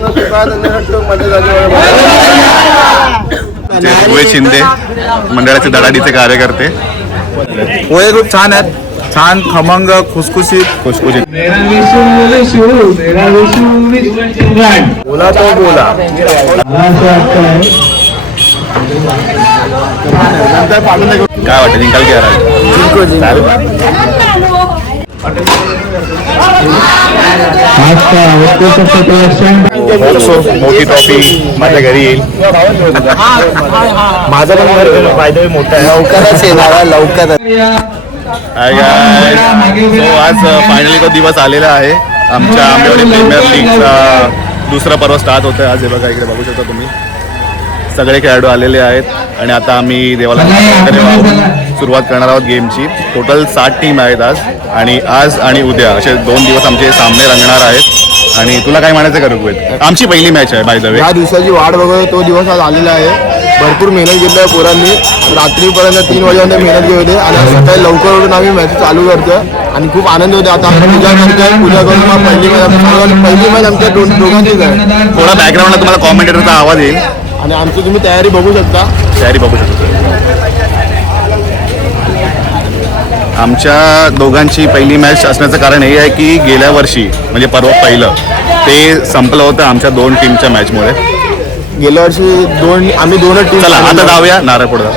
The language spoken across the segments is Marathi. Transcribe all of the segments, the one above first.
सर्वांना सुखात मध्ये झाले. रघुवीर शिंदे मंडळाचे धडाडीचे कार्यकर्ते. पोहे खूप छान आहेत, छान खमंग खुसखुशीत. बोला तो बोला. काय वाटतं निकाल क्या मोठी ट्रॉफी माझ्या घरी येईल. माझा पण घर फायदा मोठा आहे. लवकरच येणार लवकरच. आज फायनली तो दिवस आलेला आहे. आमच्या आंबेवाडी प्रीमियर लीगचा दुसरा पर्व स्टार्ट होतं आज. हे बघा इकडे बघू शकता तुम्ही, सगळे खेळाडू आलेले आहेत आणि आता आम्ही देवाला सुरुवात करणार आहोत गेमची. टोटल 7 टीम आहेत आज, आणि आज आणि उद्या असे 2 दिवस आमचे सामने रंगणार आहेत. आणि तुला काय म्हणायचं का रघुवीर? आमची पहिली मॅच आहे बाय द वे. या दिवसाची वाट बघत तो दिवस आज आलेला आहे. भरपूर मेहनत घेतली आहे पोरांनी. रात्रीपर्यंत 3 वाजेपर्यंत मेहनत घेत होते आणि सकाळी लवकर उठून आम्ही मॅच चालू करतो आणि खूप आनंद होते. आता आम्ही पूजा करतोय. पूजा करून मग पहिली मॅच आमच्या दोघांचीच आहे. थोडा बॅकग्राऊंडला तुम्हाला कॉमेंटेटरचा आवाज येईल आणि आमची तुम्ही तयारी बघू शकता. आमच्या दोघांची पहिली मॅच असण्याचं कारण हे आहे की गेल्या वर्षी म्हणजे पर्व पहिलं ते संपलं होतं आमच्या 2 टीमच्या मॅचमुळे. गेल्या वर्षी आम्ही 2 टीम. चला आता जाऊया नारळ पुढं.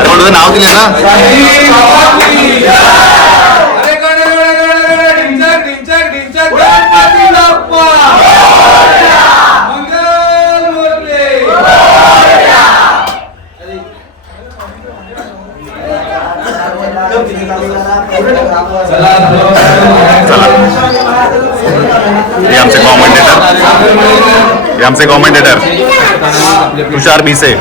अरे नाव दिले ना. हे आमचे कॉमेंटेटर तुषार भिसे.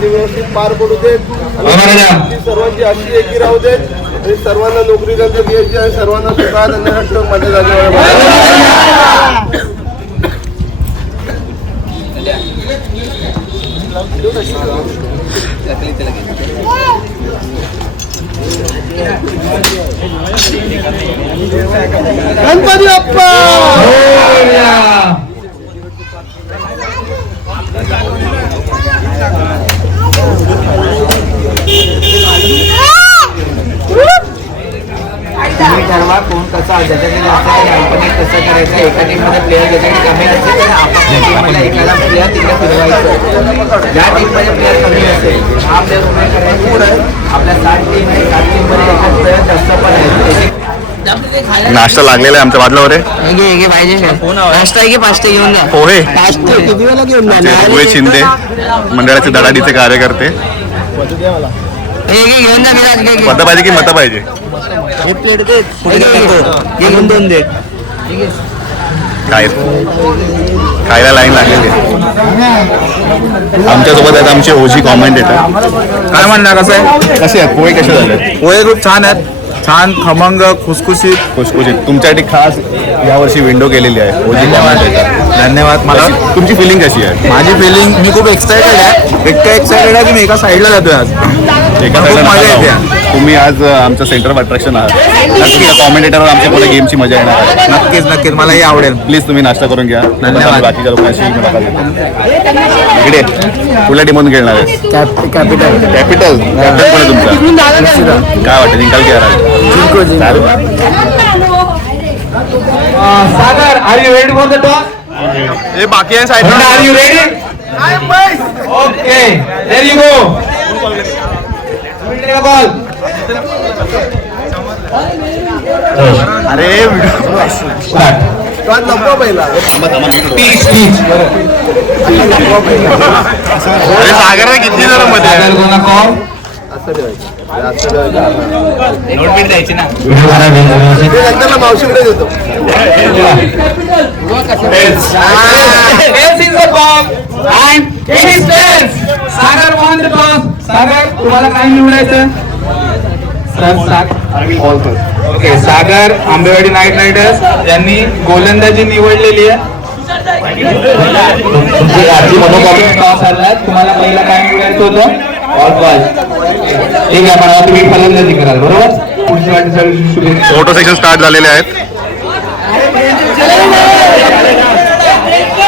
व्यवस्थित पार पडू देत. सर्वांची अशी एकी राहू देत. सर्वांना नोकरी द्यायची आणि सर्वांना सुखात मध्ये झाले. गणपती बाप्पा. ठरवा कोण कसा ज्याच्याकडे जास्त कल्पना कसं करायचं. एका टीममध्ये प्लेअर ज्याच्याकडे कमी असते तर आपापल्या टीममध्ये एखादा प्लेअर तिकडे फिरवायचं. ज्या टीममध्ये प्लेअर कमी असेल हा प्लेअर उभा करायचा. आपल्या 7 टीम आहे. 7 टीममध्ये एखादा प्लेअर जास्त पण आहे. नाश्ता लागलेला आहे आमच्या बाजूला. पाहिजे नाश्ता आहे की पास्ते घेऊन द्या. पोहे. किती वेळा घेऊन द्या. रघुवीर शिंदे मंडळाचे धडाडीचे कार्यकर्ते. घेऊन द्या. मतं पाहिजे की मतं पाहिजे? हे प्लेट दे. घेऊन 2 दे. काय खायला लाईन लागलेली आहे. आमच्यासोबत आहेत आमचे ओजी कॉमेंटेटर. काय म्हणणार, कसं आहे? कसे आहेत पोहे? कसे झाले? पोहे खूप छान आहेत, छान खमंग खुसखुशीत. तुमच्यासाठी खास यावर्षी विंडो केलेली आहे ओजी कॉमेंटेटर. धन्यवाद. मला तुमची फिलिंग कशी आहे? माझी फिलिंग मी खूप एक्सायटेड आहे. इतकं एक्सायटेड आहे की मी एका साईडला जातोय आज. एका खूप मजा येते. तुम्ही आज आमचं सेंटर ऑफ अट्रॅक्शन आहात. तुमच्या कॉमेंटेटरवर आमच्या पुढे गेमची मजा येणार आहे. नक्कीच मलाही आवडेल. प्लीज तुम्ही नाश्ता करून घ्या. धन्यवाद. बाकीच्या लोकांशी इकडे कुठल्या टीममधून खेळणार आहे? कॅपिटल. कॅपिटल कोण आहे तुमचा? काय वाटतं निकाल क्या Sagar, are you ready for the toss? हे बाकी आहे side. Are you ready? Okay, there you go. Take a ball. अरे अरे सागर किती जण मध्ये आहे? नोटबीट द्यायची ना. मावशीकडे देतो. S is the bomb and it is tense. Sagar won the toss. सागर तुम्हाला काय निवडायचं? ओके, सागर आंबेवाडी नाईट रायडर्स यांनी गोलंदाजी निवडलेली आहे. टॉस आला, तुम्हाला पहिला काय निवडायचं होतं? All ball. ठीक आहे, पण तुम्ही फलंदाजी कराल, बरोबर? पुढच्या वाटीसाठी शुभेच्छा. फोटो सेक्शन स्टार्ट झालेले आहेत.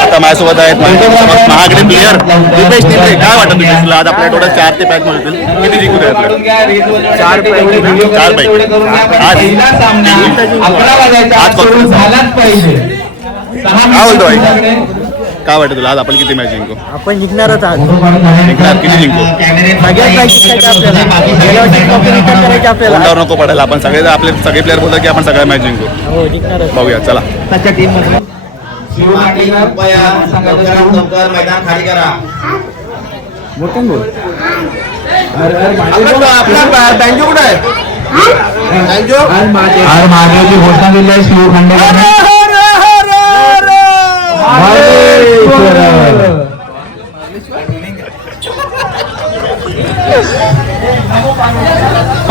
आता माझ्यासोबत आहेत महागडे प्लेयर दीपेश टिपरे. काय वाटतं दीपेश तुला? आज आपल्या टोटल 4 ते 5 मिळतील. किती जिंकू द्या? 4 पैकी. आज confidence आहे. काय बोलतो भाई? काय वाटतं तुला आज आपण किती मॅच जिंकू? आपण जिंकणारच आहात. जिंकणार? किती जिंकू? सगळ्यात प्राईज जिंकायचे आपल्याला. गेल्या वर्षी ट्रॉफी रिटर्न करायची आपल्याला. कोणावर नको पडायला. आपण सगळे आपले सगळे प्लेयर बोलतात की आपण सगळ्या मॅच जिंकू. हो जिंकणारच. बघूया चला. त्याच्या टीम मध्ये मैदान खाली करा. थँक्यू कुठे आहे? थँक्यू. आज महादेवची घोषणा दिली आहे शिव खांडेकरांनी.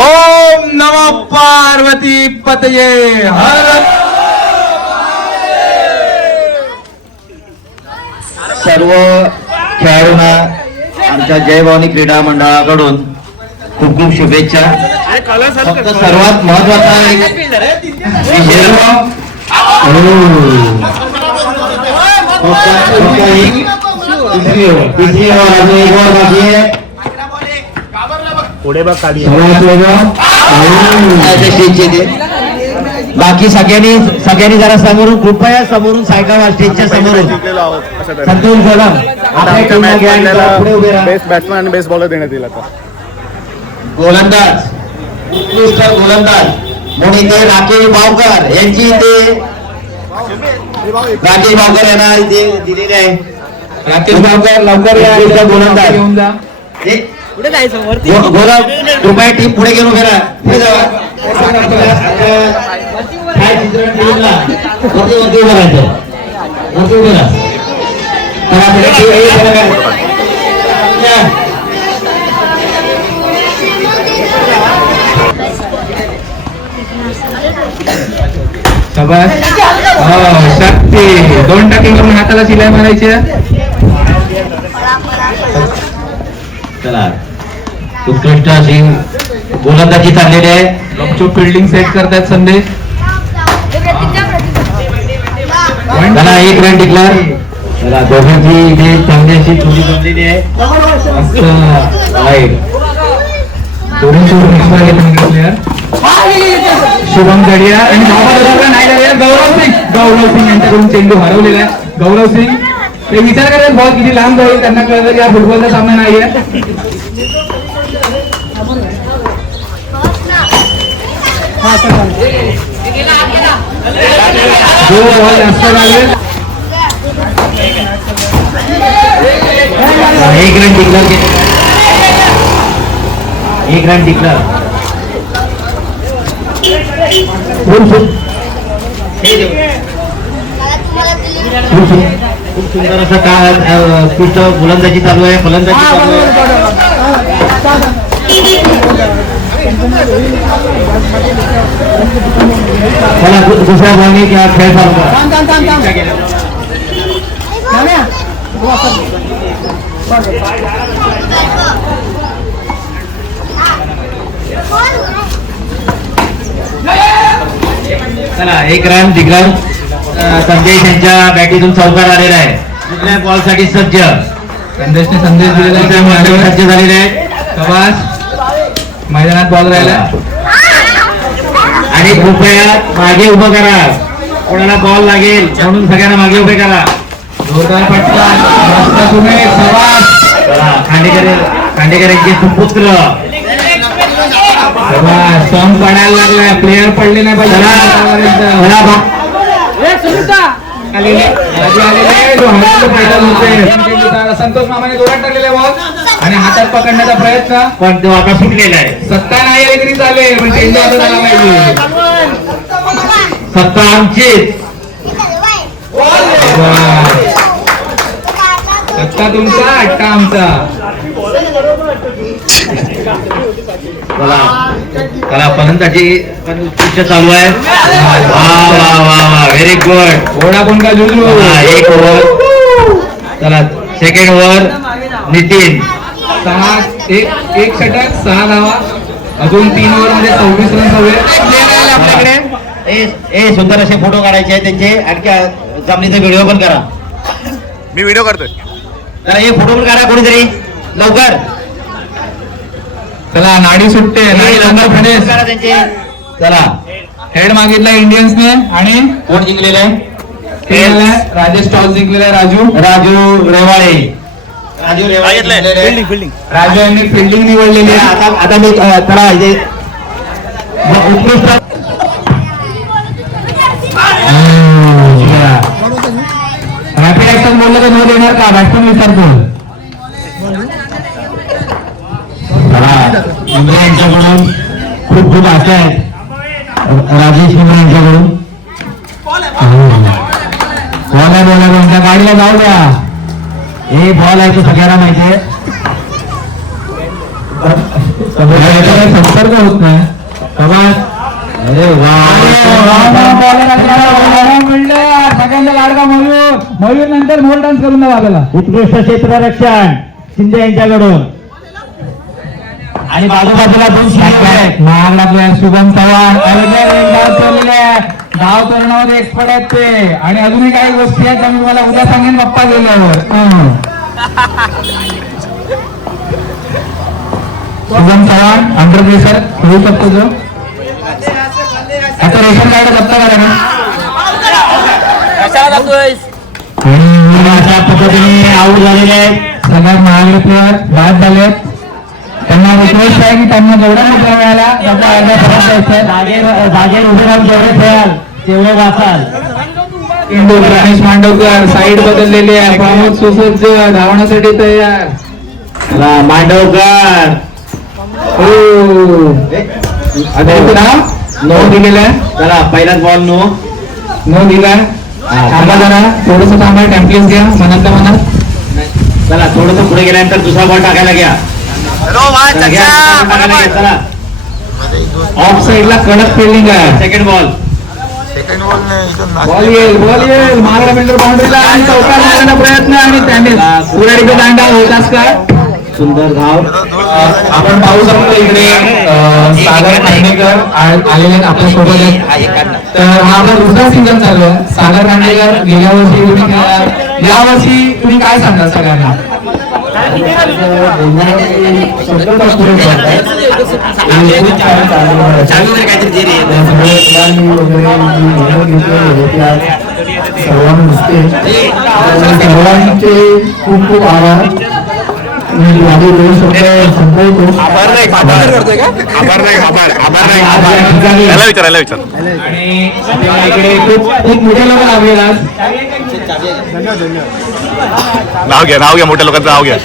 ओम नमो पार्वती पतये हर. सर्व खेळाडूंना आमच्या जय भवानी क्रीडा मंडळाकडून खूप खूप शुभेच्छा. फक्त सर्वात महत्वाचा बाकी सगळ्यांनी जरा समोरून कृपया समोरून सायकल स्टेजच्या समोरून जिंकलेलो आहोत अशा तऱ्हेने. संतोष कदम आपल्या टीमला घ्या आणि जरा पुढे उभे राहा. बेस्ट बॅट्समॅन आणि बेस्ट बॉलर देण्यात येईल आता. गोलंदाज उत्कृष्ट गोलंदाज म्हणून इथे राकेश भावकर यांची इथे राकेश भावकर यांना इथे दिलेले आहे. राकेश भावकर लवकर या. गोलंदाज घेऊन जा. कुठे जायचं वरती? गोलंदाज कृपया टीम पुढे घेऊन उभे राहा. पुढे जावा. छायाचित्रण टीमला वरती उभं राहायचं. वरती उभे राहा. तर आपल्या टीम शाबास. शक्ती 2% करून हाताला शिलाई मारायची. चला उत्कृष्ट अशी गोलंदाजी चाललेली आहे. गपचूप फिल्डिंग सेट करतायत संदेश. चला एक रन डिक्लेअर. चला दोघांची इथे चांगली अशी जोडी जमलेली आहे. प्लेयर शुभम गडिया आणि नाही झाले. गौरव सिंग यांच्याकडून चेंडू हरवलेला आहे. गौरव सिंग ते विचार करेल बॉल किती लांब जाईल. त्यांना कळलं की हा फुटबॉलचा सामना नाहीये. दो बॉल जास्त लागले. एक रन डिक्लेअर. एक रन डिक्लेअर. खूप सुंदर असं काय उत्कृष्ट गोलंदाजी चालू आहे. फलंदाजी चालू आहे. चला दुसऱ्या बॉलने खेळ चालू करा. चला एक रन डिक्लेअर. संदेश यांच्या बॅटीतून चौकार आलेला आहे. दुसऱ्या बॉल साठी सज्ज. संदेशने संदेश दिलेला सज्ज झालेले आहे. प्रवास मैदानात बॉल राहिला. आणि कृपया मागे उभं करा. कोणाला बॉल लागेल म्हणून सगळ्यांना मागे उभे करा. जोरदार फटका. मस्त सुमेध. प्रवास खांडेकर यांचे सुपुत्र सॉंग पडायला लागलाय, प्लेअर पडले नाही पाहिजे. संतोष मामाने जोरात टाकलेला बॉल आणि हातात पकडण्याचा प्रयत्न, पण तो आता सुटलेला आहे. सत्ता नाही आली तरी चालेल, पण चेंडू आता झाला पाहिजे. सत्ता आमचीच, सत्ता तुमचा, अट्टा आमचा. चला फलंदाजी पिच चालू आहे. Very good. ओढा कोण का जुजू. एक ओव्हर. चला सेकंड ओव्हर नितीन. 1 षटक 6 धावा, अजून 3 ओव्हर मध्ये 26 रन हवे आपल्याकडे. सुंदर असे फोटो काढायचे आहेत त्यांचे, आणखी जमिनीचा व्हिडिओ पण करा. मी व्हिडिओ करतोय. जरा हे फोटो पण काढा कोणीतरी लवकर. चला नाडी सुटते, करा त्यांचे. चला हेड मागितला इंडियन्सने आणि कोण जिंकलेलं आहे? राजेश टॉस जिंकलेला आहे. राजू रेवाळे. राजू यांनी फिल्डिंग निवडलेली आहे. आता मी चला इथे उत्कृष्ट रॅपिड ऍक्शन बोललं तर नो देणार का? बॅट्समन विचारतो. यांच्याकडून खूप खूप आशा आहेत. राजेश शिंदे यांच्याकडून बॉल आहे, त्यांच्या गाडीला जाऊ द्या. हे बॉल आहे तो सगळ्यांना माहिती आहे. संपर्क होत नाही. अरे सगळ्यांचा लाडका मयूर नंतर मोल डान्स करून द्या आपल्याला. उत्कृष्ट क्षेत्ररक्षण शिंदे यांच्याकडून. आणि बाजूबाजूला 2 महागडा प्लेअर शुभम चव्हाण धाव करण्यामध्ये एक्सपर्ट आहेत ते. आणि अजूनही काही गोष्टी आहेत त्या मी तुम्हाला उद्या सांगेन पप्पा गेल्यावर. शुभम चव्हाण अंडर प्रेशर खेळू शकतो जो. आता रेशन कार्ड जप्त करा ना. अशा पद्धतीने आऊट झालेले आहेत. सगळ्यात महागडे प्लेअर बाद झाले. त्यांना रिक्वेस्ट आहे की त्यांना जेवढा मोठा मिळाला त्याचा अर्धा परत द्यायचा. जागेवर उभे राहून जेवढे खेळाल तेवढे वाचाल. गणेश मांडवकर साईड बदललेली आहे. प्रमोद सुसज्ज धावण्यासाठी तयार. मांडवकर नो दिलेला आहे. चला पहिलाच बॉल नो दिला. थांबा जरा थोडस थांबा, टेम्पलेट घ्या मनात मनात. चला थोडस पुढे गेल्यानंतर दुसरा बॉल टाकायला घ्या. चला ऑफ साईडला कडक फिल्डिंग आहे. Second ball. बॉल येईल महागडा बिल्डर बाउंड्रीला आणि चौकार मारण्याचा प्रयत्न आणि त्याने पुढे दांडा होताच का. सुंदर धाव. आपण पाहू शकतो इकडे सागर खांडेकर आलेले आहेत आपल्या सोबत आहेत. तर हा आपला दुसरा सीझन चालू आहे. सागर खांडेकर गेल्या वर्षी तुम्ही केला, यावर्षी तुम्ही काय सांगाल सगळ्यांना? सर्वांचे खूप खूप आभार. विचारायला विचार. आणि इकडे खूप मोठे लोक लाभलेला. नाव घ्या मोठ्या लोकांचं नाव घ्या.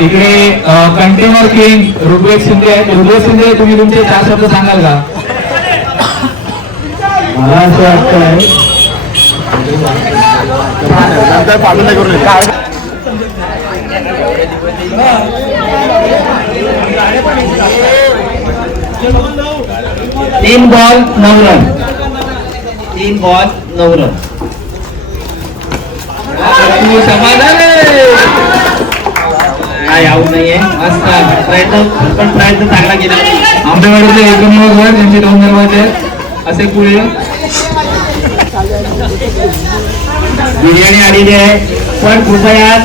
इकडे कंटेनर किंग ऋग्वेद शिंदे आहेत. ऋग्वेद शिंदे तुम्ही तुमचे 4 शब्द सांगाल का? मला असं वाटतंय तीन बॉल 9 रन. 3 ball 9 run. काय आऊट नाहीये. प्रयत्न चांगला केला. आमच्याकडे 19 वर त्यांचे 2 दरवाजे असे पुढे बिर्याणी आलेली आहे. पण कृपया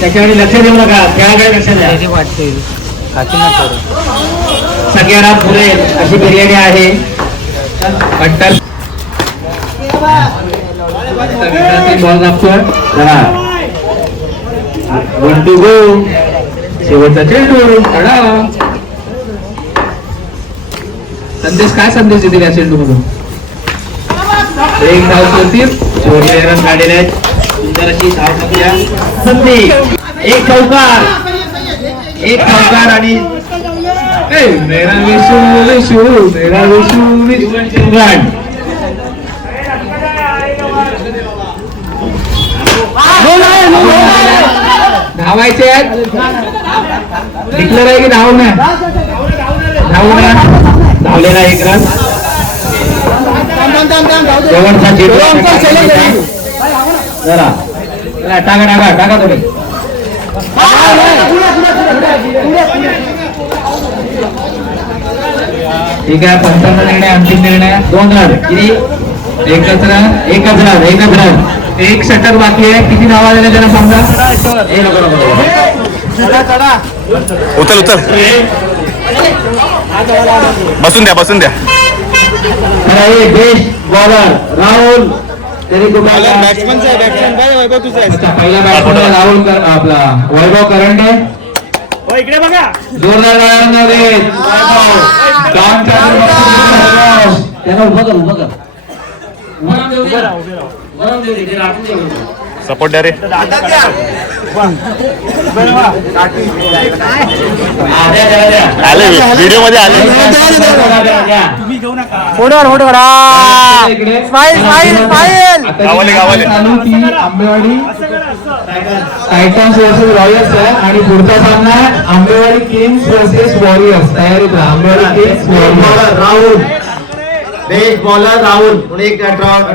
त्याच्याकडे लक्ष देऊ नका, खेळाकडे लक्ष द्या. सगळ्यांना पुरेल अशी बिर्याणी आहे. कट्टर बॉल दाखतोय. 1 to go. शेवटचा चेंडू काय संदेश देतील या चेंडूमधून? एक धाव सोडतील, छोटे रन काढलेले आहेत. सुंदर अशी धाव प्रक्रिया. संधी एक चौकार आणि मेरा विशू विशू मेरा विशू विशू रन. धावायचे आहेत. डिक्लेअर आहे की धाव नाही? धाव नाही. धावलेला एक रन. शेवटचा चेंडू जरा टाका तुम्ही. ठीक आहे, पंचांचा निर्णय, अंतिम निर्णय. 2 रन. किती? एकच रन. एकच रन. एक षटक बाकी आहे. किती धावा झाल्या त्यांना सांगा. उचल बसून द्या बेस्ट बॉलर राहुल. पहिला बॅट्समन राहुल आपला वैभव करंडे. जोरदार टाळ्यांना देत वैभव. त्याला उभं कर. सपोर्ट द्या रे. आले व्हिडिओ मध्ये आले. गावाले. आंबेवाडी टायटन्स वर्सेस रॉयल्स आहे आणि पुढचा सामना आहे आंबेवाडी किंग्स वर्सेस वॉरियर्स. तयारीत राहा. Ambewadi Kings bowler Rahul. Best bowler Rahul. एक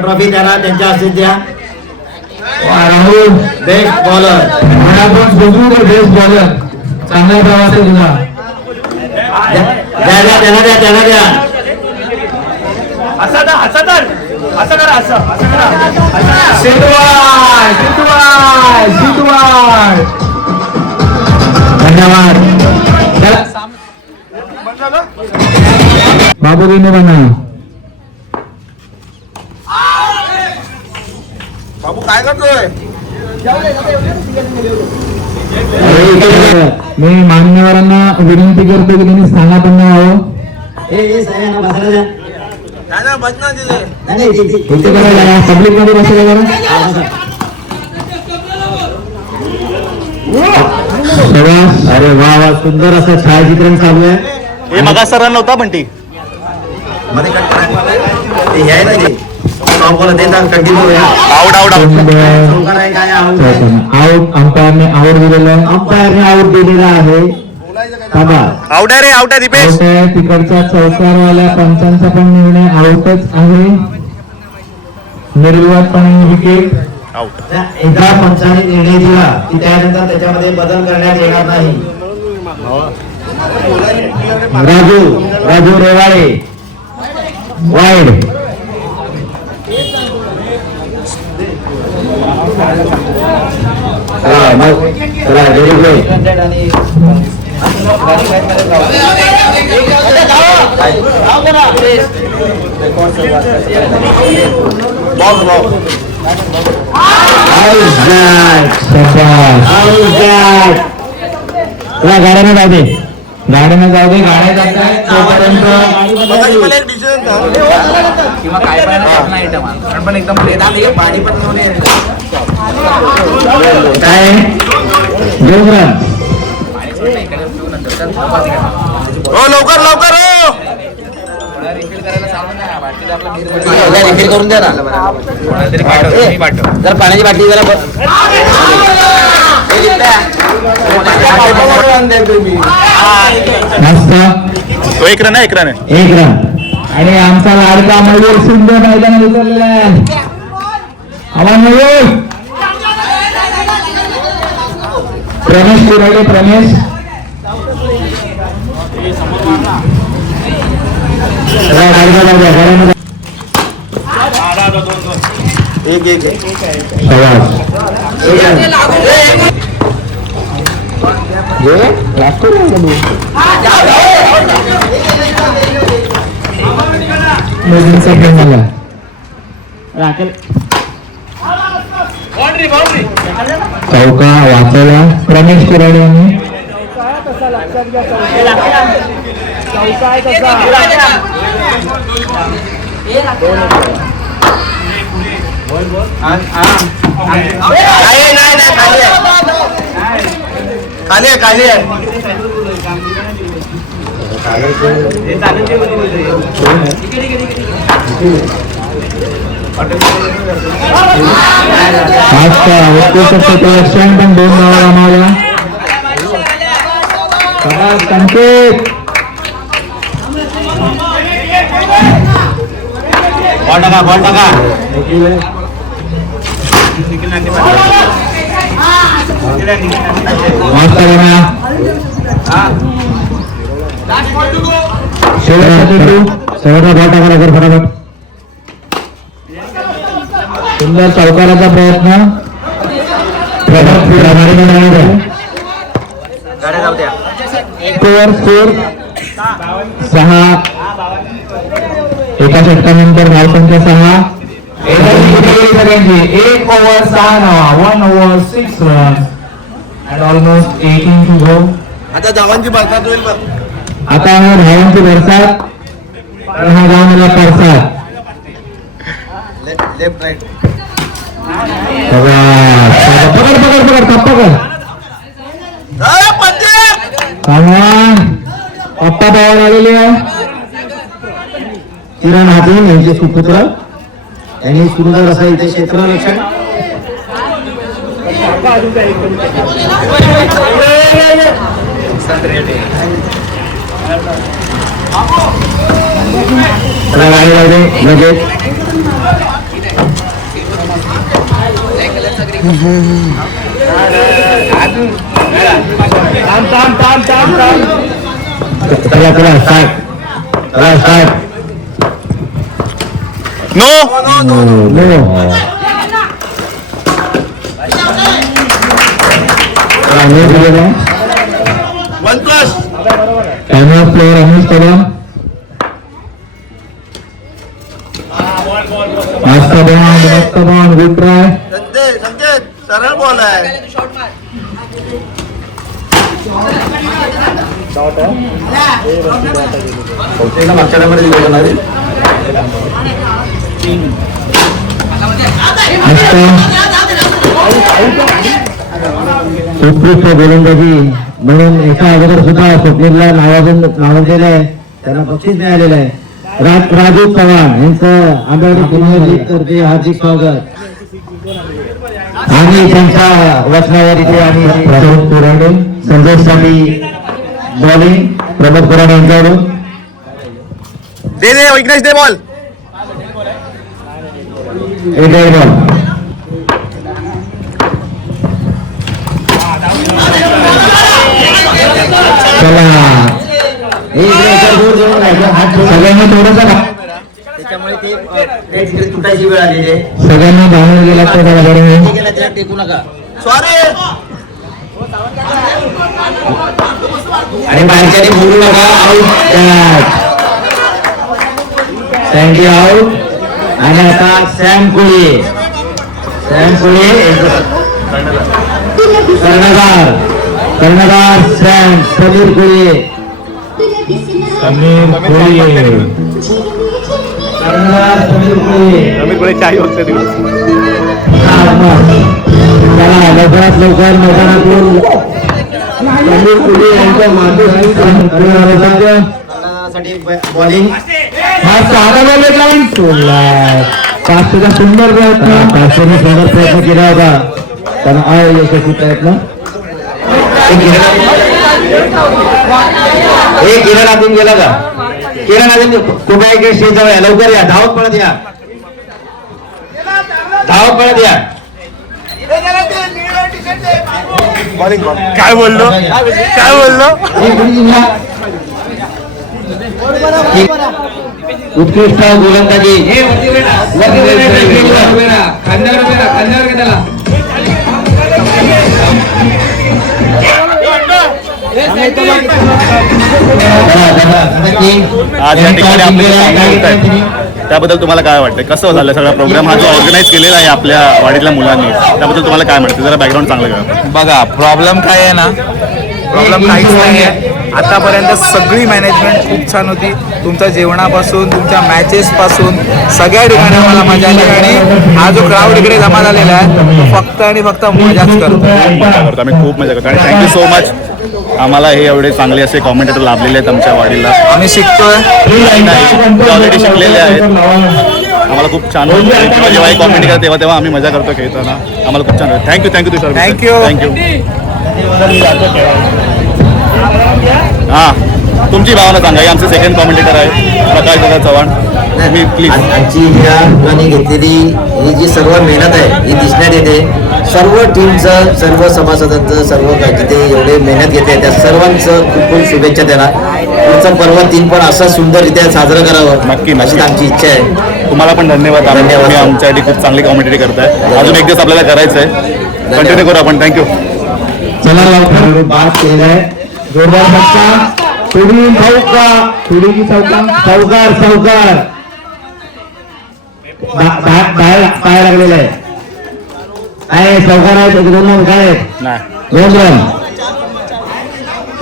ट्रॉफी त्याला त्यांच्या हस्ते द्या. Rahul best bowler. Best bowler. चांगला प्रवास आहे तुझा. त्यांना द्या. धन्यवाद. बाबूजीने म्हणा बाबू काय करतोय? मी मान्यवरांना विनंती करतो की त्यांनी स्थानापन्न व्हावं. पब्लिक मध्ये बसले बरं. अरे वा सुंदर असं छायाचित्रण चालू आहे. हे मगा सर रन नव्हता बंटी. आउट अंपायरने आउट दिलेला आहे. आउट आहे दीपेश. तिकडच्या चौकारवाल्या पंचांचा पण निर्णय आउटच आहे. निर्विवादपणे विकेट. आउट. एकदा पंचाने निर्णय दिला की त्यानंतर त्याच्यामध्ये बदल करण्यात येणार नाही. Raju Rewale wide. Very good. गाड्याने जाऊ दे. गाड्या जात आहे तोपर्यंत किंवा काय पण नाही पण एकदम पाणी पण काय जोगरा लवकर रिफिल करून द्या ना. जर पाण्याची बाटली जरा तो एक रन आहे. एक रन. आणि आमचा लाडका मयूर सिंधू मैदानात उतरलेला आहे. आवाज मयूर. प्रमेश कुराडे. प्रमेश चौका वाचवला रमेश कुराडे यांनी. खाली आहे खाली आहे उत्कृष्ट क्षेत्ररक्षण पण 2 धावा गमावल्या. संकेत बॉल टाका शेवटचा बॉल टाका लवकर फटाफट. सुंदर चौकाराचा प्रयत्न स्कोर 6. एका षटकानंतर धावसंख्या 6. 1 over 6 now, 1 over 6 runs and almost 18 to go. आता धावांची बरसात होईल बघ. आता हा धावांची बरसात. हा धाव मला परसात. लेफ्ट राईट पकड पप्पा धावायला आलेली आहे. किरण हातून यांचे सुपुत्र यांनी सुंदर असं इथे क्षेत्ररक्षण. लगेच चला start. No camera player Amish Kadam. मस्त बॉल गुड ट्राय. संकेत सरळ बॉल आहे. उत्कृष्ट गोलंदाजी म्हणून एका अगोदर सुद्धा स्वप्नीलला नावाजलेलं आहे. त्यांना बक्षीस मिळालेलं आहे. राजू चव्हाण यांचं आंबेडकर प्रीमियर लीग तर्फे हार्दिक स्वागत. आणि त्यांच्या वचनावर इथे आम्ही प्रमोद कुराडे, संजय स्वामी बॉलिंग, प्रमोद कुराडे यांच्याकडून. दे विघ्नेश दे बॉल. सगळ्यांना थोडंसं त्याच्यामुळे ते तुटायची वेळ आलेली आहे. सगळ्यांना धावून गेला तर टेकू नका. सॉरी आणि बाहेरच्याने बोलू नका. Thank you out. आणि आता सॅम कुळे कर्णधार समीर कुळे. लवकरात लवकर मैदानातून समीर कुळे यांच्या माध्यमातून बॉलिंग. पाचशेचा सुंदर प्रयत्न केला होता. त्यांना अयशस्वी प्रयत्न. किरण आतून गेला का? किरण आतून कुठे इकडे स्टेज जवळ या. लवकर या. धावत पळत या. काय बोललो उत्कृष्ट गोलंदाजी. आज या ठिकाणी आपले सामने होत आहेत. त्याबद्दल तुम्हाला काय वाटतं? कसं झालं सगळा प्रोग्राम हा जो ऑर्गनाईज केलेला आहे आपल्या वाडीतल्या मुलांनी, त्याबद्दल तुम्हाला काय वाटतं? जरा बॅकग्राऊंड चांगलं करा. बघा प्रॉब्लेम काय आहे ना, प्रॉब्लेम काहीच नाही आहे. आतापर्यंत सगळी मॅनेजमेंट खूप छान होती. तुमच्या जेवणापासून तुमच्या मॅचेसपासून सगळ्या ठिकाणी आम्हाला मजा आली आणि हा जो क्राऊड इकडे जमा झालेला आहे तो फक्त आणि फक्त मजाच करतो. आम्ही खूप मजा करतो आणि थँक्यू सो मच. आम्हाला हे एवढे चांगले असे कॉमेंटेटर लाभलेले आहेत आमच्या वाडीला. आम्ही शिकतोय ऑलरेडी शिकलेले आहेत. आम्हाला खूप छान वाटतं किंवा जेव्हा हे कॉमेंट करतात तेव्हा आम्ही मजा करतो खेळताना. आम्हाला खूप छान वाटतं. थँक्यू तुषार. थँक्यू. हां, तुमची भावना सांगा. हे आमचे सेकंड कॉमेंटेटर आहे प्रकाश दादा चव्हाण. तुम्ही प्लीज. आजची ह्या लोकांनी घेतलेली ही जी सर्व मेहनत आहे ही दिसण्यात येते. सर्व टीमचं, सर्व सभासदांचं, सर्व जिथे एवढे मेहनत घेते त्या सर्वांचं खूप खूप शुभेच्छा त्यांना. पुढचं पर्व 3 पण असं सुंदररित्या साजरं करावं नक्की अशी आमची इच्छा आहे. तुम्हाला पण धन्यवाद. धन्यवाद. तुम्ही आमच्यासाठी खूप चांगली कॉमेंटेटी करताय. अजून एक दिवस आपल्याला करायचं आहे. कंटिन्यू करू आपण. थँक्यू. चला लवकर बाद केलाय. जोरदार फटका. पुढी चौका. पुढी की चौका. चौकार. काय लागलेलं आहे. काय चौकार आहे. 2 रन काय आहेत. नाही 2 रन.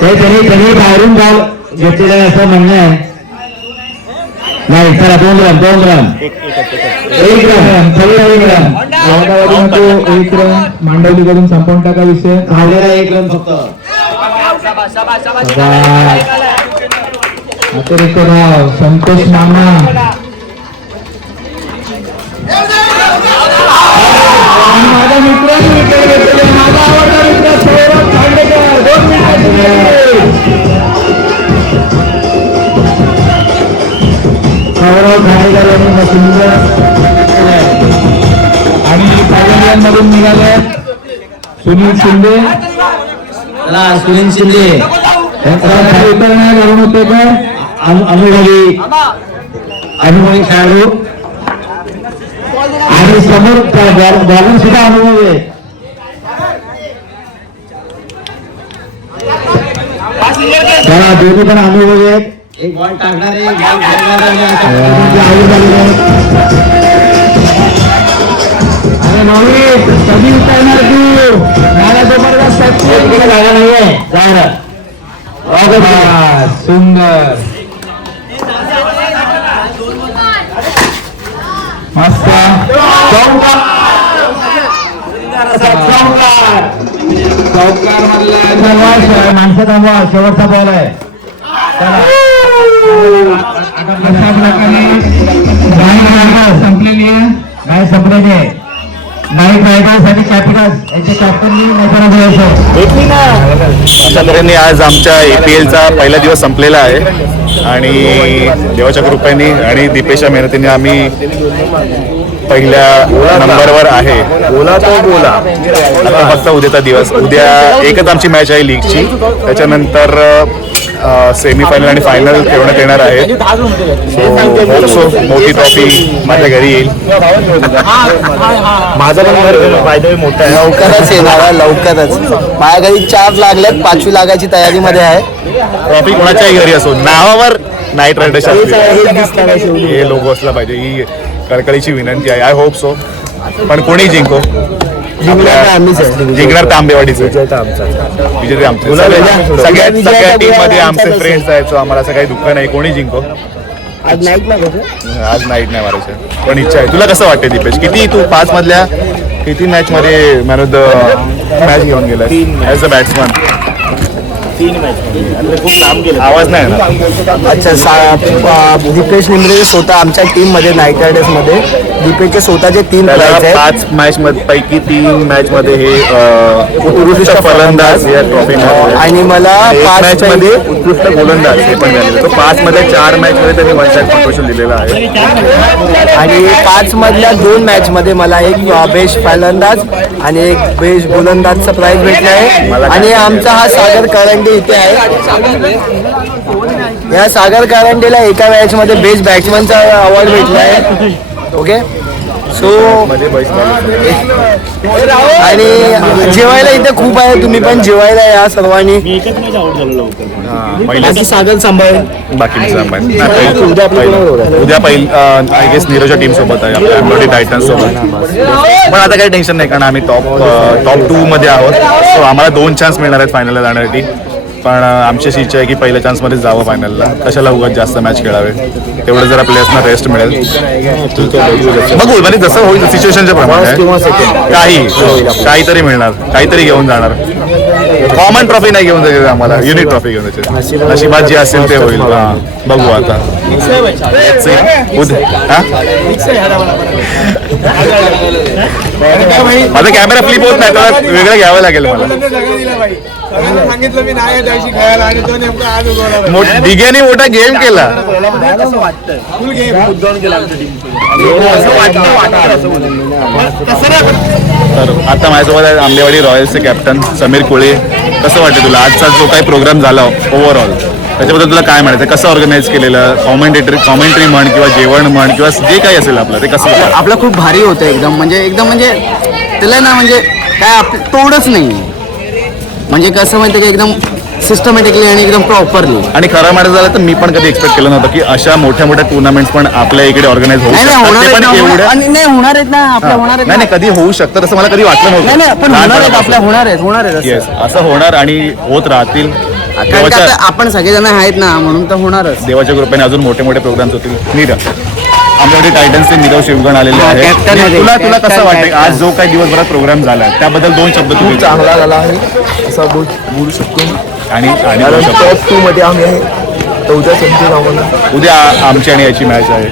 ते त्यांनी बाहेरून बॉल घेतलेलं आहे असं म्हणणं आहे. नाही चला 2 रन. 1 रन. औरंगाबादमध्ये 1 रन. मांडवलीकडून संपवून टाका विषय. झालेला 1 रन फक्त. अतिरिक्त धाव संतोष मामा. माझा मित्र माझा आवडता मित्र सौरभ खांडेकर 2 मिनिटांची. सौरभ खांडेकर यांनी सुंदर आणि मधून निघाले सुनील शिंदे. सुनील शिंदे उतरण्या घालून होते पण अनुभवी खेळाडू आणि समोर बॉलर सुद्धा अनुभव आहे. त्याला दोन्ही पण अनुभव आहेत. एक बॉल टाकणारे अरे नवनीत कधी उतरणार तू. मला जबरदस्त जागा नाहीये. सुंदर मस्त चौकार मधला माणसं थांबवा. शेवटचा बॉल आहे. संपलेली आहे. काय संपल्याचे नाईट रायडर्स आणि कॅपिटल्स याचे कॅप्टननी अशा तऱ्हेने आज आमच्या APLचा पहिला दिवस संपलेला आहे आणि देवाच्या कृपेने आणि दीपेशच्या मेहनतीने आम्ही पहिल्या नंबरवर आहे. बोला आता फक्त उद्याचा दिवस. उद्या एकच आमची मॅच आहे लीगची. त्याच्यानंतर सेमीफायनल आणि फायनल खेळण्यात येणार आहे. मोठी ट्रॉफी माझ्या घरी येईल. माझा पण फायदा मोठा आहे. लवकरच येणार आहे. लवकरच माझ्या घरी 4 लागल्यात. 5वी लागायची तयारीमध्ये आहे. ट्रॉफी कोणाच्याही घरी असो नावावर नाईट रायडर्स हे लोगो असला पाहिजे. ही कळकळीची विनंती आहे. I hope so. पण कोणी जिंको. जिंकणार तर आंबेवाडीचे विजेते आमचे. सगळ्या टीम मध्ये आमचे फ्रेंड्स आहेत. सो आम्हाला असं काही दुःख नाही. कोणी जिंको. आज नाईट नाही मारायचं पण इच्छा आहे. तुला कसं वाटते दीपेश. किती तू 5 मधल्या किती मॅच मध्ये मॅन ऑफ द मॅच घेऊन गेलाय ॲज अ बॅट्समन. 3 मॅच खूप काम केलं. आवाज नाही ना. अच्छा दीपेश निमरे स्वतः आमच्या टीम मध्ये नाईट रायडर्स मध्ये दीपेशचे स्वतःचे 3 प्लेयर्स आहेत. 5 मॅच पैकी 3 मॅच मध्ये हे उत्कृष्ट फलंदाज या ट्रॉफी आणि मला 5 मॅच मध्ये उत्कृष्ट गोलंदाज हे पण झालेलं. तो 5 मध्ये 4 मॅच मध्ये त्यांनी 1 शॉट कॉन्ट्रिब्युशन दिलेलं आहे. आणि 5 मधल्या 2 मॅच मध्ये मला एक बेस्ट फलंदाज आणि एक बेस्ट गोलंदाजचा प्राइज भेटला आहे. आणि आमचा हा सागर करंडे इथे आहे. या सागर करंडेला एका मॅच मध्ये बेस्ट बॅट्समनचा अवॉर्ड भेटला आहे. ओके सो आणि जेवायला इथे खूप आहे. तुम्ही पण जेवायला या सर्वांनी. पहिले सागर सांभाळ बाकी उद्या आय गेस नीरजच्या टीम सोबत आहे आपल्या एम्ब्रॉयडरी टायटन्स सोबत. पण आता काही टेन्शन नाही कारण आम्ही टॉप 2 मध्ये आहोत. सो आम्हाला 2 चान्स मिळणार आहेत फायनलला जाण्यासाठी. पण आमची अशी इच्छा आहे की पहिल्या चान्समध्येच जावं फायनलला. कशाला उगाच जास्त मॅच खेळावे, तेवढं जरा प्लेयर्सना रेस्ट मिळेल. बघू म्हणजे जसं होईल सिच्युएशनच्या प्रमाणे काहीतरी मिळणार, काहीतरी घेऊन जाणार. कॉमन ट्रॉफी नाही घेऊन जायचं आम्हाला, युनिक ट्रॉफी घेऊन जायची. नशिबात जे असेल ते होईल. बघू आता. माझा कॅमेरा फ्लिप होत नाही, तर वेगळं घ्यावं लागेल मला. सांगितलं मी नाही त्याशी खेळायला आणि तो नेमका आज दिघ्याने मोठा गेम केला. फुल गेम तर आता माझ्यासोबत आहे आंबेवाडी रॉयल्सचे कॅप्टन समीर कोळे. कसं वाटतं तुला आजचा जो काही प्रोग्राम झाला ओव्हरऑल, त्याच्याबद्दल तुला काय म्हणायचं? कसं ऑर्गनाईज केलेलं, कॉमेंट्री म्हण किंवा जेवण म्हण किंवा जे काही असेल आपलं ते कसं? आपलं खूप भारी होतं एकदम म्हणजे त्याला ना म्हणजे काय आपलं तोडच नाही. म्हणजे कसं माहिती का एकदम सिस्टमॅटिकली आणि एकदम प्रॉपरली. आणि खरं म्हणायचं झालं तर मी पण कधी एक्सपेक्ट केलं नव्हतं की अशा मोठ्या मोठ्या टुर्नामेंट्स पण आपल्या इकडे ऑर्गनाईज होऊ शकतात. ते पण एवढ्या नाही होणार आहेत ना आपल्या होणार आहेत. नाही कधी होऊ शकतं असं मला कधी वाटलं नाही नव्हतं. पण होणार आहेत आपल्या होणार आहेत येस, असं होणार आणि होत राहतील. कारण का आता आपण सगळेजण आहेत ना म्हणून तर होणारच. देवाच्या कृपेने अजून मोठे मोठे प्रोग्राम्स होतील. नीट आमच्याकडे टायटन्सचे नीरव शिवगण आलेले आहेत. कॅप्टन आहे. तुला कसं कॅप्टन. वाटतं आज जो काही दिवसभरात प्रोग्राम झाला त्याबद्दल दोन शब्द तुम्ही चांगला झाला आहे असं बोलू शकतो. आणि दोन शब्द. टॉप 2 मध्ये आम्ही आहे. तर उद्या समजेल आम्हाला. उद्या आमची आणि याची मॅच आहे.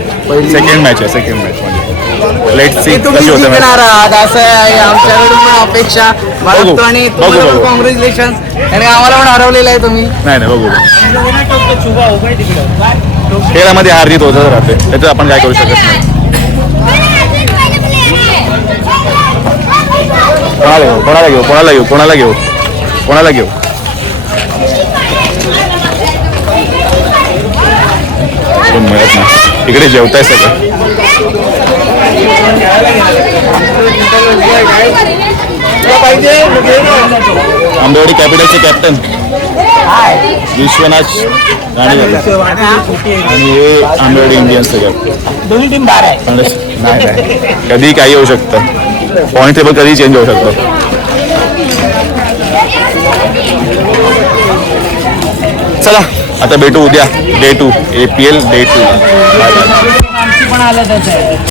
सेकंड मॅच म्हणजे लेट्स सी तुम्ही कशी होते match. जिंकणार आहात असं आहे आमच्याकडून पण अपेक्षा. बघू. बघतो आणि बघू. कॉंग्रॅच्युलेशन. आणि आम्हाला पण हरवलेलं आहे तुम्ही. नाही बघू. खेळामध्ये हार जीत होतच राहते, त्याचं आपण काय करू शकत नाही. कोणाला घेऊ कोण मिळत नाही. इकडे जेवताय सगळं. आंबेवाडी कॅपिटलचे कॅप्टन विश्वनाथ राणे आणि हे आंबेवाडी इंडियन्सचे कॅप्टन. दोन्ही टीम बार आहे. नाही कधी काही होऊ शकतं. पॉईंट टेबल कधी चेंज होऊ शकतो. चला आता भेटू उद्या डे 2 APL डे 2. पण आलं त्याचं